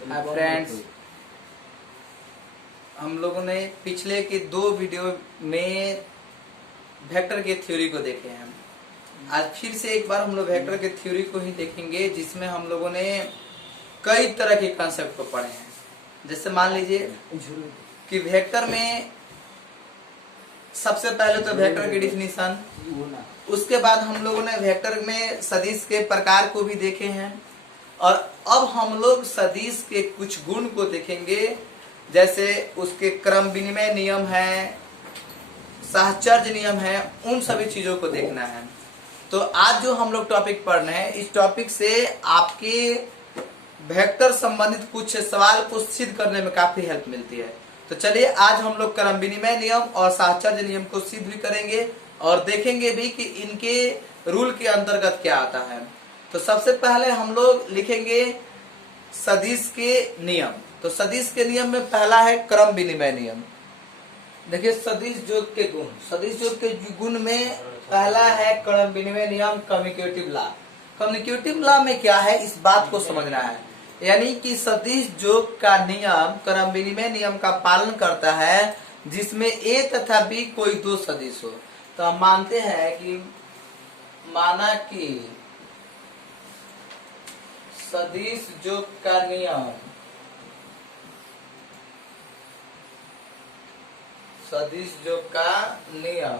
Hi friends, हम लोगों ने पिछले के 2 वीडियो में वेक्टर के थ्योरी को देखे हैं। आज फिर से एक बार हम लोग वेक्टर के थ्योरी को ही देखेंगे, जिसमें हम लोगों ने कई तरह के कॉन्सेप्ट को पढ़े हैं। जैसे मान लीजिए कि वेक्टर में सबसे पहले तो वेक्टर की डिफिनीशन, उसके बाद हम लोगों ने वेक्टर में सदिश के प्रकार को भी देखे हैं, और अब हम लोग सदिश के कुछ गुण को देखेंगे। जैसे उसके क्रम विनिमय नियम है, साहचर्य नियम है, उन सभी चीजों को देखना है। तो आज जो हम लोग टॉपिक पढ़ रहे हैं, इस टॉपिक से आपके वेक्टर संबंधित कुछ सवाल को सिद्ध करने में काफी हेल्प मिलती है। तो चलिए आज हम लोग क्रम विनिमय नियम और साहचर्य नियम को सिद्ध भी करेंगे और देखेंगे भी कि इनके रूल के अंतर्गत क्या आता है। तो सबसे पहले हम लोग लिखेंगे सदिश के नियम। तो सदिश के नियम में पहला है क्रम विनिमय नियम। देखिए सदिश जोड़ के गुण, सदिश जोड़ के गुण में पहला है क्रम विनिमय नियम, कम्युनिकेटिव लॉ। कम्युनिकेटिव लॉ में क्या है, इस बात को समझना है। यानी कि सदिश जोड़ का नियम क्रम विनिमय नियम का पालन करता है, जिसमें ए तथा बी कोई 2 सदिश हो। तो हम मानते हैं कि माना कि सदिश जोड़ का नियम, सदिश जोड़ का नियम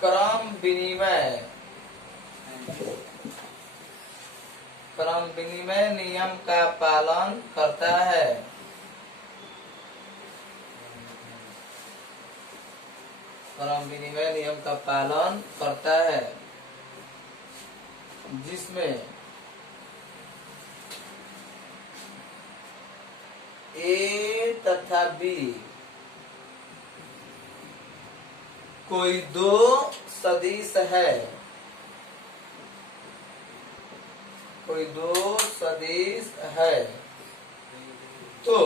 क्रम विनिमय नियम का पालन करता है। क्रम विनिमय नियम का पालन करता है, जिसमें ए तथा बी कोई 2 सदिश है, कोई 2 सदिश है। तो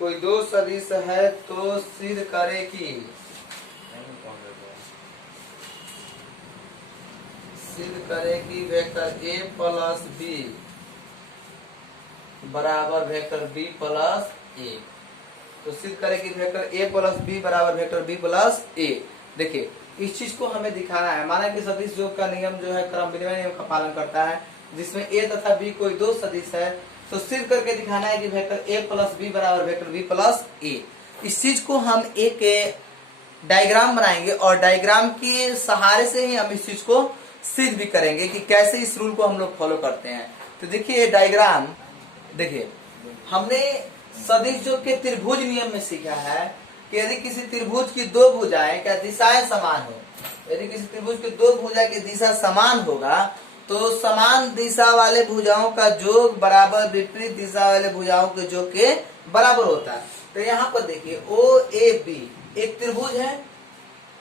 कोई 2 सदिश है तो सिद्ध करे कि वेक्टर ए प्लस बी बराबर वेक्टर बी प्लस ए। तो सिद्ध करें कि वेक्टर ए प्लस बी बराबर वेक्टर बी प्लस ए। देखिए इस चीज को हमें दिखाना है। माना कि सदिश जोड़ का नियम जो है क्रम विनिमय नियम का पालन करता है, जिसमें ए तथा बी कोई 2 सदिश है। तो सिद्ध करके दिखाना है कि वेक्टर ए प्लस बी बराबर वेक्टर बी प्लस ए। इस चीज को हम एक डायग्राम बनाएंगे और डायग्राम के सहारे से ही हम इस चीज को सिद्ध भी करेंगे कि कैसे इस रूल को हम लोग फॉलो करते हैं। तो देखिए डायग्राम, देखिए हमने सदिश जोड़ के त्रिभुज नियम में सीखा है कि यदि किसी त्रिभुज की 2 भुजाएं क्या दिशाएं समान हो, यदि किसी त्रिभुज की 2 भुजा की दिशा समान होगा तो समान दिशा वाले भुजाओं का योग बराबर विपरीत दिशा वाले भुजाओं के योग के बराबर होता है। तो यहाँ पर देखिए ओ ए बी एक त्रिभुज है,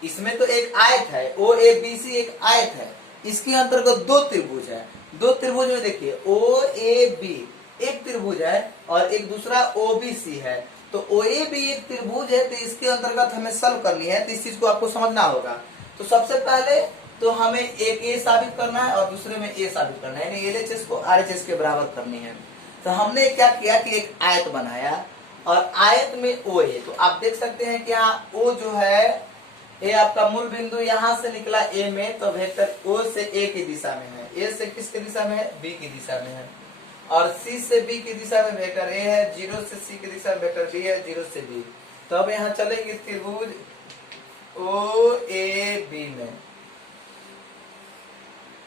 इसमें तो एक आयत है, ओ ए बी सी एक आयत है, इसके अंतर्गत 2 त्रिभुज है। 2 त्रिभुज में देखिए ओ ए बी एक त्रिभुज है और एक दूसरा ओ बी सी है। तो ओ ए बी एक त्रिभुज है, तो इसके अंतर्गत हमें सॉल्व करनी है। तो इस चीज को आपको समझना होगा। तो सबसे पहले तो हमें एक ए साबित करना है और दूसरे में ए साबित करना है, यानी एलएचएस को आरएचएस के बराबर करनी है। तो हमने क्या किया कि एक आयत बनाया और आयत में ओ ए। तो आप देख सकते हैं कि यहाँ ओ जो है, ए आपका मूल बिंदु यहाँ से निकला ए में, तो वेक्टर ओ से ए की दिशा में है, ए से किसकी दिशा में है, बी की दिशा में है। और सी से बी की दिशा में वेक्टर ए है, 0 से सी की दिशा में वेक्टर बी है, 0 से बी। तो अब यहाँ चलेंगे त्रिभुज ओ ए बी में,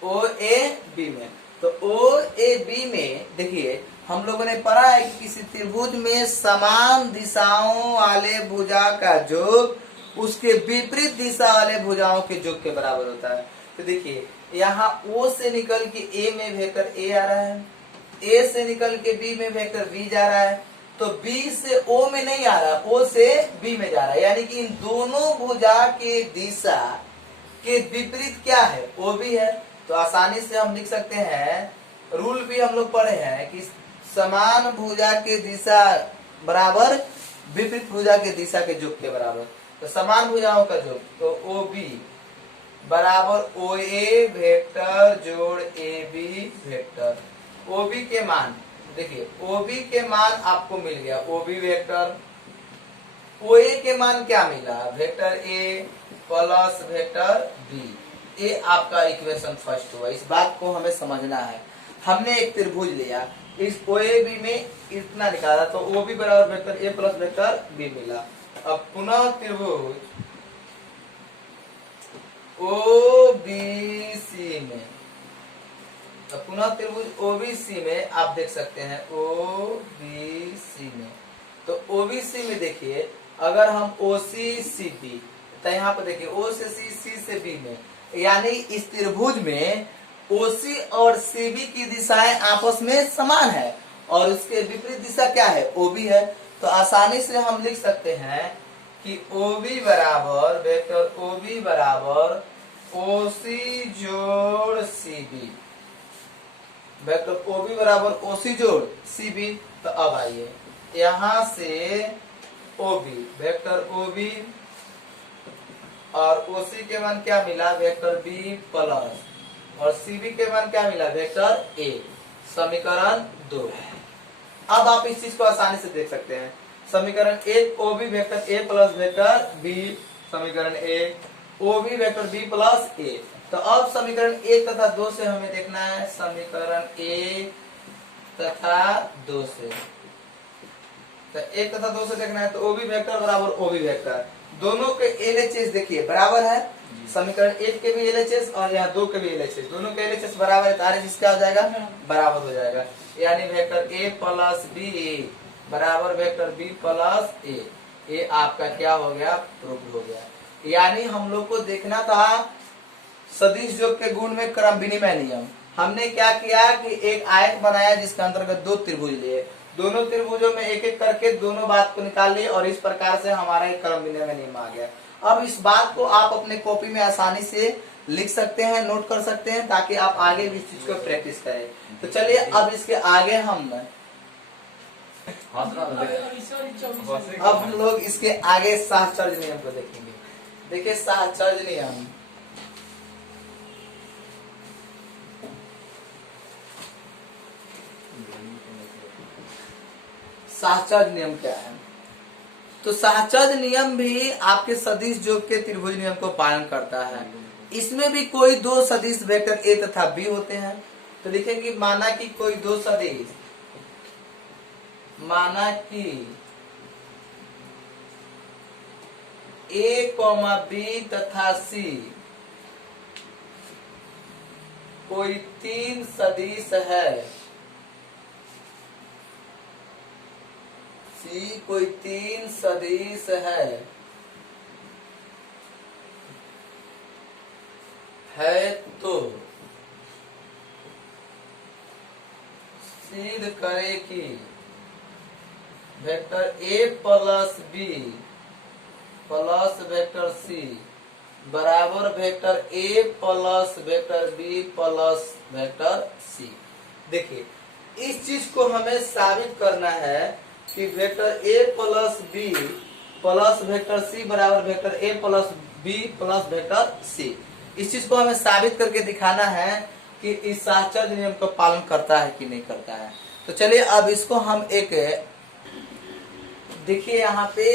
ओ ए बी में। तो ओ ए बी में देखिए हम लोगों ने पढ़ा है कि किसी त्रिभुज में समान दिशाओं वाले भुजा का योग उसके विपरीत दिशा वाले भुजाओं के योग के बराबर होता है। तो देखिए यहाँ ओ से निकल के ए में वेक्टर ए आ रहा है, ए से निकल के बी में वेक्टर बी जा रहा है, तो बी से ओ में नहीं आ रहा, ओ से बी में जा रहा है। यानी कि इन दोनों भुजा के दिशा के विपरीत क्या है, ओ बी है। तो आसानी से हम लिख सकते हैं, रूल भी हम लोग पढ़े हैं कि समान भुजा के दिशा बराबर विपरीत भुजा के दिशा के योग के बराबर। तो समान भुजाओं का योग, तो ओ बी बराबर ओ ए वेक्टर जोड़ ए बी वेक्टर। ओबी के मान, देखिए ओबी के मान आपको मिल गया, ओबी वेक्टर, ओए के मान क्या मिला, vector A plus vector B. ये आपका इक्वेशन फर्स्ट हुआ। इस बात को हमें समझना है। हमने एक त्रिभुज लिया, इस ओए बी में इतना निकाला तो ओ बी बराबर vector A plus vector B मिला। अब पुनः त्रिभुज ओ बी सी में, अब पुनः त्रिभुज ओ बी सी में आप देख सकते हैं, ओ बी सी में, तो ओ बी सी में देखिए अगर हम ओ सी सी बी, तो यहाँ पर देखिए ओ से सी से बी में, यानी इस त्रिभुज में ओसी और सीबी की दिशाएं आपस में समान है और उसके विपरीत दिशा क्या है, ओबी है। तो आसानी से हम लिख सकते हैं कि ओबी बराबर वेक्टर ओबी बराबर ओसी जोड़ सीबी, वेक्टर ओबी बराबर ओसी जोड़ सीबी। तो अब आइए यहां से ओबी, वेक्टर ओबी और ओसी के मान क्या मिला, वेक्टर बी प्लस, और सीबी के मान क्या मिला, वेक्टर ए, समीकरण 2। अब आप इस चीज को आसानी से देख सकते हैं। समीकरण 1 OB vector A plus vector B, समीकरण 1 OB vector B plus A. तो अब समीकरण 1 तथा 2 से हमें देखना है, समीकरण 1 तथा 2 से, तो 1 तथा 2 से देखना है। तो ओबी वेक्टर बराबर ओबी वेक्टर, दोनों के एलएचएस देखिए बराबर है, समीकरण 1 के भी एलएचएस और यहाँ 2 के भी एलएचएस, दोनों के एलएचएस बराबर है, आरएचएस क्या हो जाएगा, बराबर हो जाएगा। यानी वेक्टर ए प्लस बी बराबर वेक्टर बी प्लस ए, ये आपका क्या हो गया, प्रूफ हो गया। यानी हम लोग को देखना था सदिश योग के गुण में क्रम विनिमय नियम। हमने क्या किया कि एक आयत बनाया जिसके अंतर्गत 2 त्रिभुज लिए, दोनों त्रिभुजों में एक एक करके दोनों बात को निकाल लिए और इस प्रकार से हमारा एक क्रम विनिमय नियम आ गया। अब इस बात को आप अपने कॉपी में आसानी से लिख सकते हैं, नोट कर सकते हैं, ताकि आप आगे भी इस चीज को प्रैक्टिस करें। तो चलिए अब इसके आगे हम लोग इसके आगे साहचर्य नियम को देखेंगे। देखिए साहचर्य नियम, साहचर्य नियम क्या है, तो साहचर्य नियम भी आपके सदिश योग के त्रिभुज नियम को पालन करता है। इसमें भी कोई 2 सदिश वेक्टर ए तथा बी होते हैं। तो लिखेंगे माना कि कोई 2 सदिश, माना कि ए कॉमा बी तथा सी कोई 3 सदिश है, सी कोई 3 सदिश है तो सिद्ध करे कि vector A plus B plus vector C बराबर vector A plus vector B plus vector C. देखिए इस चीज को हमें साबित करना है कि vector A plus B plus vector C बराबर vector A plus B plus vector C. इस चीज को हमें साबित करके दिखाना है कि इस साहचर्य नियम का पालन करता है कि नहीं करता है। तो चलिए अब इसको हम एक, देखिए यहाँ पे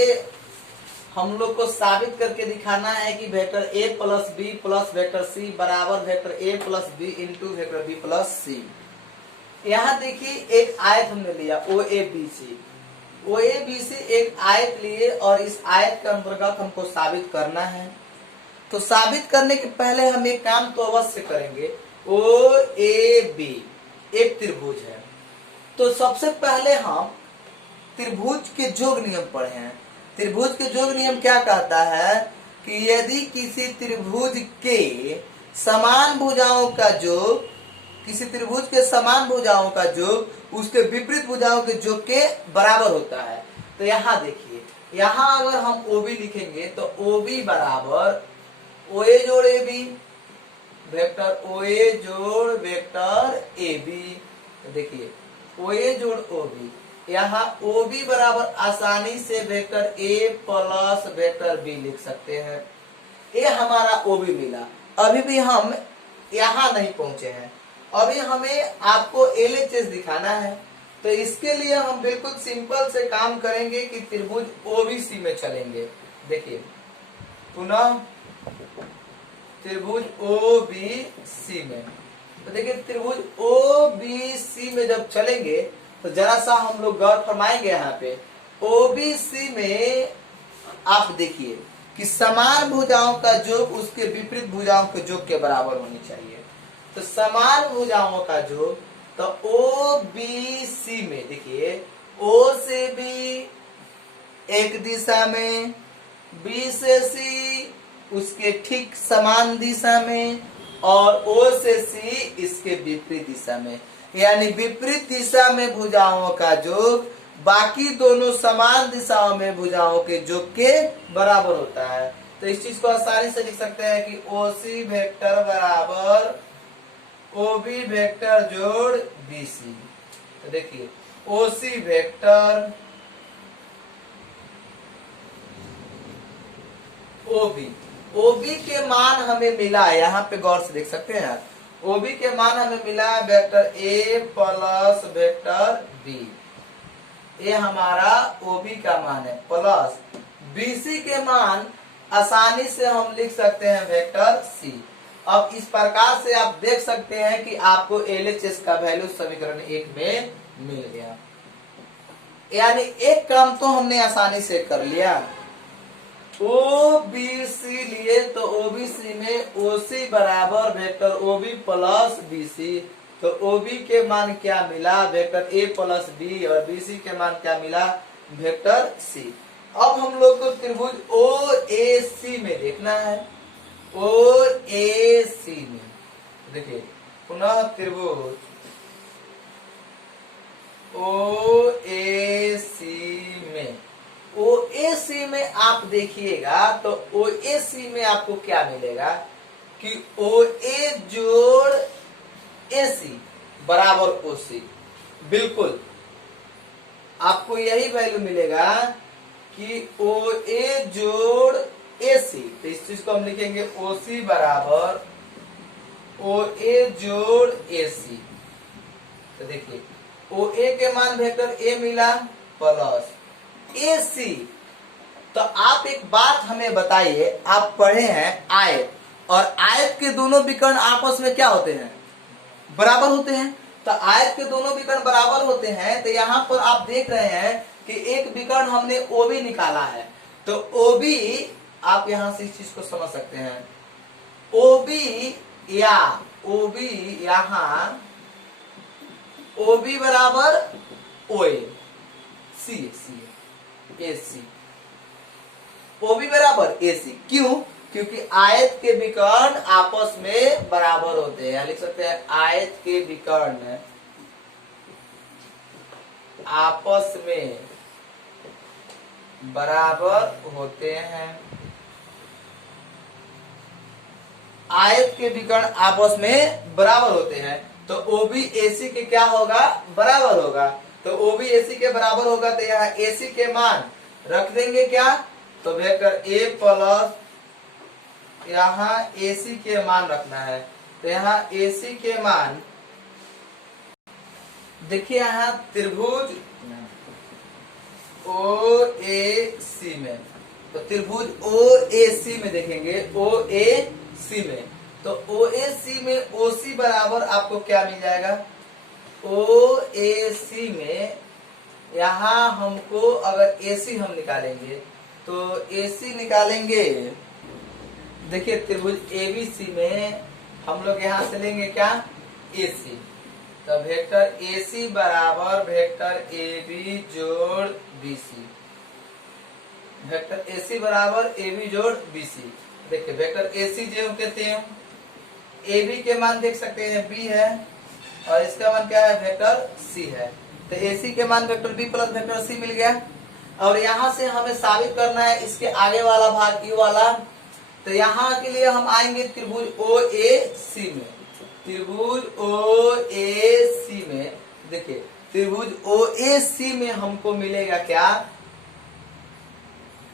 हम लोग को साबित करके दिखाना है कि vector A plus B plus vector C बराबर vector A plus B into vector B plus C. यहाँ देखिए एक आयत हमने लिया ओ A B C, O A B C एक आयत लिए और इस आयत के अंतर्गत हमको साबित करना है। तो साबित करने के पहले हम एक काम तो अवश्य करेंगे। ओ ए बी एक त्रिभुज है, तो सबसे पहले हम त्रिभुज के जोग नियम पढ़े हैं। त्रिभुज के जोग नियम क्या कहता है कि यदि किसी त्रिभुज के समान भुजाओं का योग, किसी त्रिभुज के समान भुजाओं का योग उसके विपरीत भुजाओं के योग के बराबर होता है। तो यहाँ देखिए, यहाँ अगर हम ओबी लिखेंगे तो ओबी बराबर ओ ए जोड़ ए बी, वेक्टर ओ ए जोड़ वेक्टर ए बी। तो देखिए ओ ए जोड़ ओ बी, यहाँ ओ बी बराबर आसानी से vector A plus vector B लिख सकते हैं। ये हमारा ओ बी मिला। अभी भी हम यहाँ नहीं पहुंचे हैं, अभी हमें आपको LHS दिखाना है, तो इसके लिए हम बिल्कुल सिंपल से काम करेंगे कि त्रिभुज OBC में चलेंगे। देखिए पुनः त्रिभुज OBC में, तो देखिए त्रिभुज OBC में जब चलेंगे तो जरा सा हम लोग गौर फरमाएंगे। यहाँ पे OBC में आप देखिए कि समान भुजाओं का योग उसके विपरीत भुजाओं के योग के बराबर होनी चाहिए। तो समान भुजाओं का योग, तो OBC में देखिए O से B एक दिशा में, B से C उसके ठीक समान दिशा में, और O से C इसके विपरीत दिशा में। यानी विपरीत दिशा में भुजाओं का योग बाकी दोनों समान दिशाओं में भुजाओं के योग के बराबर होता है। तो इस चीज को आसानी से लिख सकते हैं कि OC वेक्टर बराबर OB वेक्टर जोड़ BC। तो देखिए OC वेक्टर OB के मान हमें मिला, यहाँ पे गौर से देख सकते हैं आप, OB के मान हमें मिला vector A plus vector B। ये हमारा OB का मान है, प्लस BC के मान आसानी से हम लिख सकते हैं वेक्टर C। अब इस प्रकार से आप देख सकते हैं कि आपको LHS का वैल्यू समीकरण 1 में मिल गया। यानी एक काम तो हमने आसानी से कर लिया। OBC लिए तो OBC में OC बराबर वेक्टर OB प्लस BC। तो OB के मान क्या मिला, वेक्टर A प्लस B, और BC के मान क्या मिला, वेक्टर C। अब हम लोग को त्रिभुज OAC में देखना है। OAC में देखिए पुनः त्रिभुज OAC में, OAC में आप देखिएगा तो OAC में आपको क्या मिलेगा कि OA जोड़ AC बराबर OC। बिल्कुल आपको यही वैल्यू मिलेगा कि OA जोड़ AC। तो इस चीज को हम लिखेंगे OC बराबर OA जोड़ AC। तो देखिए OA के मान वेक्टर A मिला प्लस AC। तो आप एक बात हमें बताइए, आप पढ़े हैं आयत, और आयत के दोनों विकर्ण आपस में क्या होते हैं, बराबर होते हैं। तो आयत के दोनों विकर्ण बराबर होते हैं, तो यहाँ पर आप देख रहे हैं कि एक विकर्ण हमने OB निकाला है। तो OB आप यहां से इस चीज को समझ सकते हैं, OB यहां OB बराबर OA AC, OB बराबर AC। क्यों? क्योंकि आयत के विकर्ण आपस में बराबर होते हैं। लिख सकते हैं आयत के विकर्ण आपस में बराबर होते हैं। आयत के विकर्ण आपस में बराबर होते हैं, तो OB AC के क्या होगा, बराबर होगा। तो OB AC के बराबर होगा, तो यहाँ AC के मान रख देंगे क्या, तो वेक्टर A प्लस यहाँ AC के मान रखना है। तो यहाँ AC के मान देखिए, यहाँ त्रिभुज OAC में, तो त्रिभुज OAC में देखेंगे, OAC में, तो OAC में OC बराबर आपको क्या मिल जाएगा, OAC में यहाँ हमको अगर AC हम निकालेंगे तो AC निकालेंगे, देखिए त्रिभुज ABC में हम लोग यहाँ से लेंगे क्या, AC। तो वेक्टर AC बराबर वेक्टर AB जोड़ BC, वेक्टर AC बराबर AB जोड़ BC। देखिए वेक्टर AC जो कहते हैं, AB के मान देख सकते हैं B है, और इसका मान क्या है, वेक्टर C है। तो AC के मान vector B plus vector C मिल गया। और यहाँ से हमें साबित करना है इसके आगे वाला भाग U वाला। तो यहाँ के लिए हम आएंगे त्रिभुज OAC में, त्रिभुज OAC में देखिए, त्रिभुज OAC में हमको मिलेगा क्या,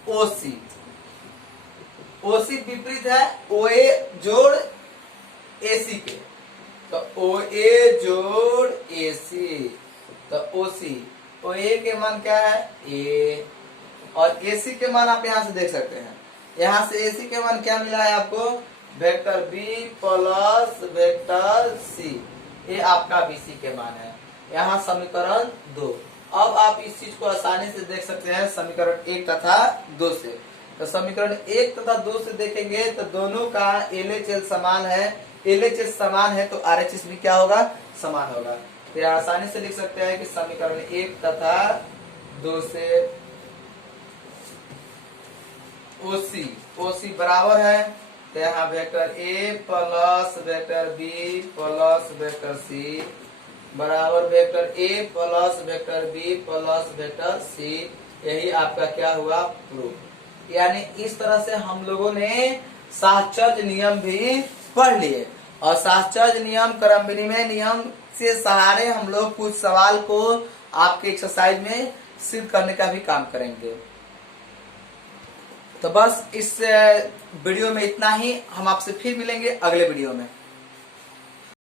OC। OC विपरीत है OA जोड़ AC के, तो ओ ए जोड़ ए सी, तो ओ सी, ओ ए के मान क्या है ए, और ए सी के मान आप यहाँ से देख सकते हैं, यहाँ से ए सी के मान क्या मिला है आपको, vector B plus vector C, ये आपका बी सी के मान है। यहाँ समीकरण 2। अब आप इस चीज को आसानी से देख सकते हैं समीकरण 1 तथा 2 से। तो समीकरण 1 तथा 2 से देखेंगे तो दोनों का LHS समान है, LHS समान है तो RHS भी क्या होगा, समान होगा। तो आसानी से लिख सकते हैं कि समीकरण 1 तथा 2 से OC बराबर है, तो यहाँ vector A plus vector B plus vector C बराबर vector A plus vector B plus vector C, यही आपका क्या हुआ, प्रूफ। यानी इस तरह से हम लोगों ने साहचर्य नियम भी पढ़ लिए, और साहचर्य नियम, क्रम विनिमय नियम से सहारे हम लोग कुछ सवाल को आपके एक्सरसाइज में सिद्ध करने का भी काम करेंगे। तो बस इस वीडियो में इतना ही, हम आपसे फिर मिलेंगे अगले वीडियो में।